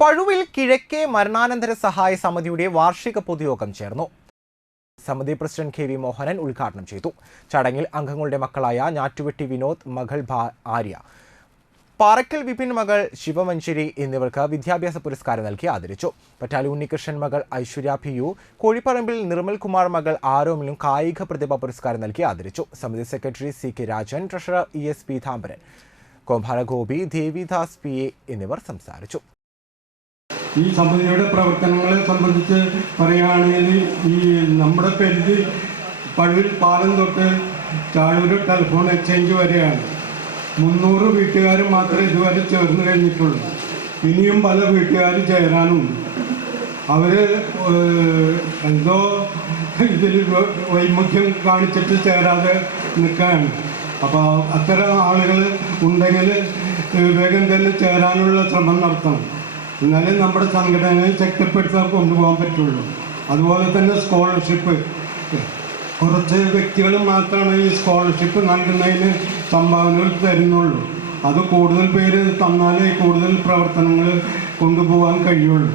പഴുവിൽ കിഴക്കേ മരണാനന്തര സഹായ സമിതിയുടെ വാർഷിക പൊതുയോഗം ചേർന്നു. സമിതി പ്രസിഡന്റ് കെ വി മോഹനൻ ഉദ്ഘാടനം ചെയ്തു. ചടങ്ങിൽ അംഗങ്ങളുടെ മക്കളായ ഞാറ്റുവെട്ടി വിനോദ് മകൾ ആര്യ പാറക്കൽ വിപിൻ മകൾ ശിവമഞ്ചേരി എന്നിവർക്ക് വിദ്യാഭ്യാസ പുരസ്കാരം നൽകി ആദരിച്ചു. പറ്റാലി ഉണ്ണികൃഷ്ണൻ മകൾ ഐശ്വര്യ പി കോഴിപ്പറമ്പിൽ നിർമ്മൽ കുമാർ മകൾ ആരോമിലും കായിക പ്രതിഭ പുരസ്കാരം നൽകി ആദരിച്ചു. സമിതി secretary C K Rajan treasurer E S P Peethambaran Kompala Gopi Devidas P A എന്നിവർ സംസാരിച്ചു. ഈ സമിതിയുടെ പ്രവർത്തനങ്ങളെ സംബന്ധിച്ച് പറയുകയാണെങ്കിൽ ഈ നമ്മുടെ പരിധി പഴുവിൽ പാലം തൊട്ട് ചാഴൂര് ടെലിഫോൺ എക്സ്ചേഞ്ച് വരെയാണ്. മുന്നൂറ് വീട്ടുകാർ മാത്രമേ ഇതുവരെ ചേർന്ന് കഴിഞ്ഞിട്ടുള്ളൂ. ഇനിയും പല വീട്ടുകാർ ചേരാനുണ്ട്. അവർ എന്തോ ഇതിൽ വൈമുഖ്യം കാണിച്ചിട്ട് ചേരാതെ നിൽക്കുകയാണ്. അപ്പോൾ അത്തരം ആളുകൾ ഉണ്ടെങ്കിൽ വേഗം തന്നെ ചേരാനുള്ള ശ്രമം നടത്തണം. എന്നാലേ നമ്മുടെ സംഘടനയെ ശക്തിപ്പെടുത്താൻ കൊണ്ടുപോകാൻ പറ്റുള്ളൂ. അതുപോലെ തന്നെ സ്കോളർഷിപ്പ് കുറച്ച് വ്യക്തികൾ മാത്രമാണ് ഈ സ്കോളർഷിപ്പ് നൽകുന്നതിന് സംഭാവനകൾ തരുന്നുള്ളൂ. അത് കൂടുതൽ പേര് തന്നാലേ കൂടുതൽ പ്രവർത്തനങ്ങൾ കൊണ്ടുപോകാൻ കഴിയുള്ളൂ.